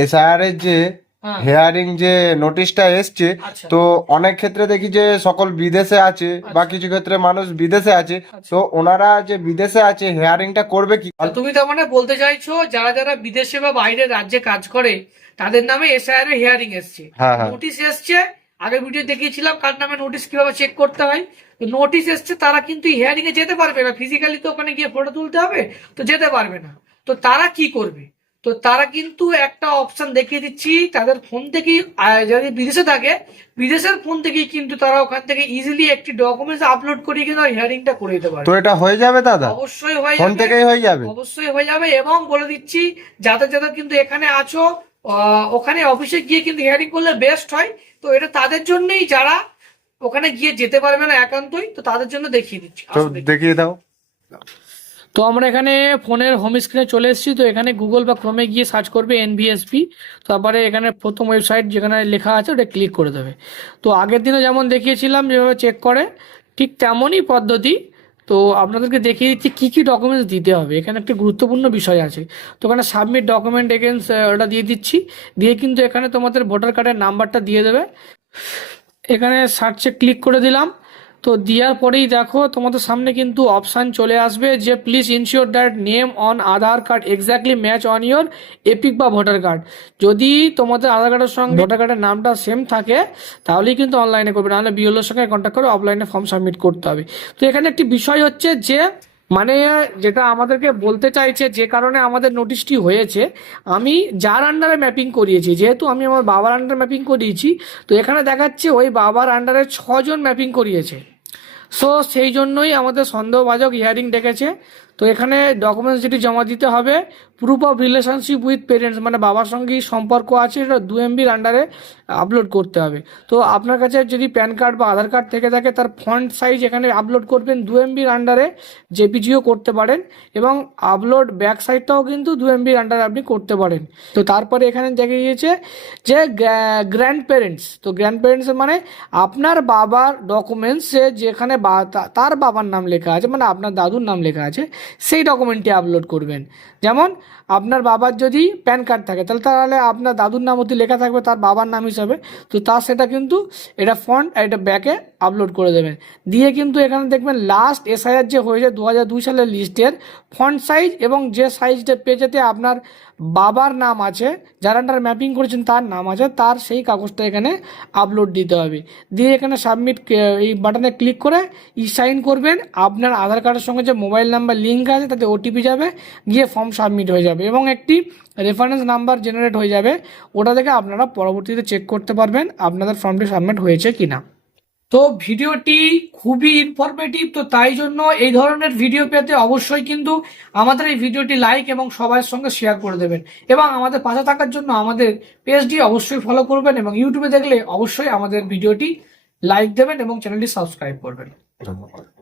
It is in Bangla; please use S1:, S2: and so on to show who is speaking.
S1: এসআইআর এর যে
S2: হ্যাঁ।
S1: হেয়ারিং যে নোটিশটা এসছে
S2: আচ্ছা।
S1: তো অনেক ক্ষেত্রে দেখি যে সকল বিদেশে আছে বা কিছু ক্ষেত্রে মানুষ বিদেশে আছে
S2: আচ্ছা।
S1: তো ওনারা যে বিদেশে আছে হেয়ারিংটা করবে কি?
S2: তুমি তার মানে বলতে চাইছো যারা যারা বিদেশে বা বাইরের রাজ্যে কাজ করে তাদের নামে এসআইআর এর হিয়ারিং এসছে।
S1: হ্যাঁ হ্যাঁ।
S2: নোটিশ এসছে আগে ভিডিও দেখিয়েছিলাম কার নামে নোটিশ কীভাবে চেক করতে হয়। তো নোটিশ এসছে তারা কিন্তু হিয়ারিং এ যেতে পারবে না। ফিজিক্যালি তো ওখানে গিয়ে ফটো তুলতে হবে তো যেতে পারবে না। তো তারা কি করবে? তো তারা কিন্তু একটা অপশন দেখিয়ে দিচ্ছি তাদের ফোন থেকেই যদি বিদেশে থাকে বিদেশের ফোন থেকেই কিন্তু তারা ওখান থেকে ইজিলি একটি ডকুমেন্টস আপলোড করে কিন্তু হিয়ারিংটা করে দিতে পারবে
S1: তো এটা হয়ে যাবে দাদা?
S2: অবশ্যই হয়ে
S1: ফোন থেকেই হয়ে যাবে?
S2: অবশ্যই হয়ে যাবে এবং বলে দিচ্ছি যাদের যাদের কিন্তু এখানে আছো আহ, ওখানে অফিসে গিয়ে কিন্তু হিয়ারিং করলে বেস্ট হয়। তো এটা তাদের জন্যই যারা ওখানে গিয়ে যেতে পারবে না একান্তই তো তাদের জন্য দেখিয়ে দিচ্ছি।
S1: দেখিয়ে দাও।
S2: তো আমরা এখানে ফোনের হোম স্ক্রিনে চলে এসেছি। তো এখানে গুগল বা ক্রোমে গিয়ে সার্চ করবে এনবিএসপি তারপরে এখানে প্রথম ওয়েবসাইট যেখানে লেখা আছে ওটা ক্লিক করে দেবে। তো আগের দিনও যেমন দেখিয়েছিলাম যেভাবে চেক করে, ঠিক তেমনই পদ্ধতি। তো আপনাদেরকে দেখিয়ে দিচ্ছি কী কী ডকুমেন্টস দিতে হবে। এখানে একটি গুরুত্বপূর্ণ বিষয় আছে। তো এখানে সাবমিট ডকুমেন্ট এগেন্স ওটা দিয়ে দিচ্ছি। দিয়ে কিন্তু এখানে তোমাদের ভোটার কার্ডের নাম্বারটা দিয়ে দেবে। এখানে সার্চে ক্লিক করে দিলাম। তো দেওয়ার পরেই দেখো, তোমাদের সামনে কিন্তু অপশান চলে আসবে যে please ensure that name on Aadhaar card exactly match on your EPIC বা ভোটার কার্ড যদি তোমাদের আধার কার্ডের সঙ্গে ভোটার কার্ডের নামটা সেম থাকে, তাহলেই কিন্তু অনলাইনে করবে। নাহলে বিএলওর সঙ্গে কন্ট্যাক্ট করে অফলাইনে ফর্ম সাবমিট করতে হবে। তো এখানে একটি বিষয় হচ্ছে যে মানে যেটা আমাদেরকে বলতে চাইছে, যে কারণে আমাদের নোটিশটি হয়েছে, আমি যার আন্ডারে ম্যাপিং করিয়েছি, যেহেতু আমি আমার বাবার আন্ডারে ম্যাপিং করিয়েছি, তো এখানে দেখাচ্ছে ওই বাবার আন্ডারে ছজন ম্যাপিং করিয়েছে। সো সেই জন্যই আমাদের সন্দেহভাজক হিয়ারিং ডেকেছে। তো এখানে ডকুমেন্টস যেটি জমা দিতে হবে proof of relationship with parents মানে বাবার সঙ্গেই সম্পর্ক আছে, এটা দু এমবির আন্ডারে আপলোড করতে হবে। তো আপনার কাছে যদি প্যান কার্ড বা আধার কার্ড থেকে থাকে, তার ফন্ট সাইজ এখানে আপলোড করবেন, দু এমবির আন্ডারে জেপিজিও করতে পারেন এবং আপলোড ব্যাক সাইডটাও কিন্তু দু এমবির আন্ডারে আপনি করতে পারেন। তো তারপরে এখানে দেখা গিয়েছে যে গ্র্যান্ড প্যারেন্টস তো গ্র্যান্ড প্যারেন্টস মানে আপনার বাবার ডকুমেন্টসে যেখানে তার বাবার নাম লেখা আছে মানে আপনার দাদুর নাম লেখা আছে সেই ডকুমেন্টটি আপলোড করবেন। যেমন, আপনার বাবার যদি প্যান কার্ড থাকে, তাহলে তাহলে আপনার দাদুর নাম অতি লেখা থাকবে, তার বাবার নাম হিসাবে। তো তার সেটা কিন্তু এটা ফ্রন্ট আর এটা ব্যাকে আপলোড করে দেবেন। দিয়ে কিন্তু এখানে দেখবেন লাস্ট এসআইআর যে হয়েছে দু হাজার দুই সালের লিস্টের ফন্ট সাইজ এবং যে সাইজটা পেজেতে আপনার বাবার নাম আছে, যারা আন্ডার ম্যাপিং করেছেন তার নাম আছে, তার সেই কাগজটা এখানে আপলোড দিতে হবে। দিয়ে এখানে সাবমিট এই বাটনে ক্লিক করে ই সাইন করবেন। আপনার আধার কার্ডের সঙ্গে যে মোবাইল নাম্বার লিঙ্ক আছে, তাতে ওটিপি যাবে, গিয়ে ফর্ম সাবমিট হয়ে যাবে এবং একটি রেফারেন্স নাম্বার জেনারেট হয়ে যাবে। ওটা থেকে আপনারা পরবর্তীতে চেক করতে পারবেন আপনাদের ফর্মটি সাবমিট হয়েছে কিনা। তো ভিডিওটি খুবই ইনফরমেটিভ তো তাই জন্য এই ধরনের ভিডিও পেতে অবশ্যই কিন্তু আমাদের এই ভিডিওটি লাইক এবং সবার সঙ্গে শেয়ার করে দেবেন। এবং আমাদের পাশে থাকার জন্য আমাদের পেজটি অবশ্যই ফলো করবেন এবং ইউটিউবে দেখলে অবশ্যই আমাদের ভিডিওটি লাইক দেবেন এবং চ্যানেলটি সাবস্ক্রাইব করবেন।
S1: ধন্যবাদ।